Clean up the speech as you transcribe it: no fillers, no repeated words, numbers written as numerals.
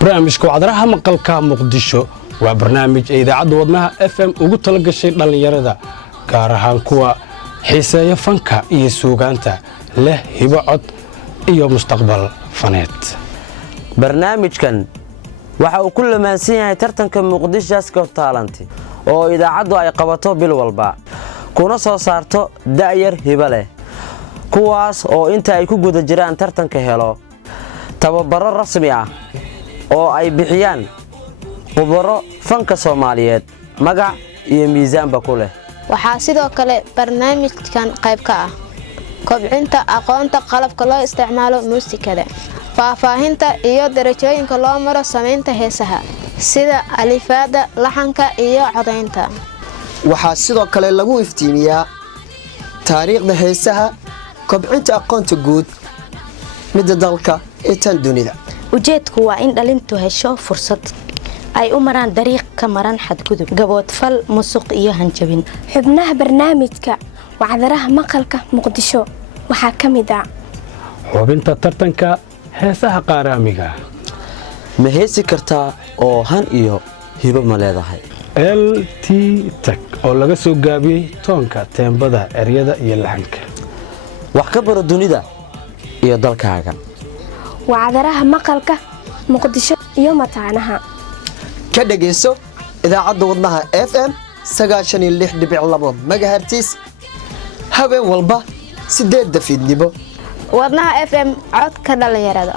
barnaamijka wacdaraha maqalka muqdisho waa barnaamij ay idaacadda wadnaha FM ugu talagashay dhalinyarada gaar ahaan kuwa xiiseeya fanka iyo suugaanta leh hibo cod iyo mustaqbal faneed. barnaamijkan waxa uu ku lamaansan yahay tartanka Muqdisho Got Talent oo idaacaddu ay qabato bil walba kuna soo saarto da'yar hibo leh kuwaas oo inta ay ku guda jiraan tartanka helo tababaro rasmi ah oo ay bixiyaan khubaro fanka Soomaaliyeed magac iyo miisaanba ku leh. waxaa sidoo kale barnaamijkan qayb ka ah kobcinta aqoonta qalabka loo isticmaalo muusikada, faahfaahinta iyo darajooyinka loo maro sameynta heesaha sida alifaada, laxanka iyo codaynta. waxaa sidoo kale lagu iftiimiyaa taariikhda heesaha, kobcinta aqoonta guud midda dalka ee tan dunida. ujeedku waa in dhalintu hesho fursad ay u maraan dariiq ka maran xadgudub, gaboodfal, musuq iyo hanjabin. xubnaha barnaamijka wacdaraha maqalka muqdisho waxaa ka mid ah xubinta tartanka heesaha qaaraamiga. ma heesi kartaa oo han iyo hibo ma leedahay? LT Tech oo laga soo gaabiyay toonka, teembada, eryada iyo laxanka. wax ka baro dunida iyo dalkaaga. wacdaraha maqalka muqdisho iyo mataanaha ka dhageyso idaacadda wadnaha FM 96.2 MHz habeen walba 8 fiidnimo. wadnaha FM codka dhalinyarada.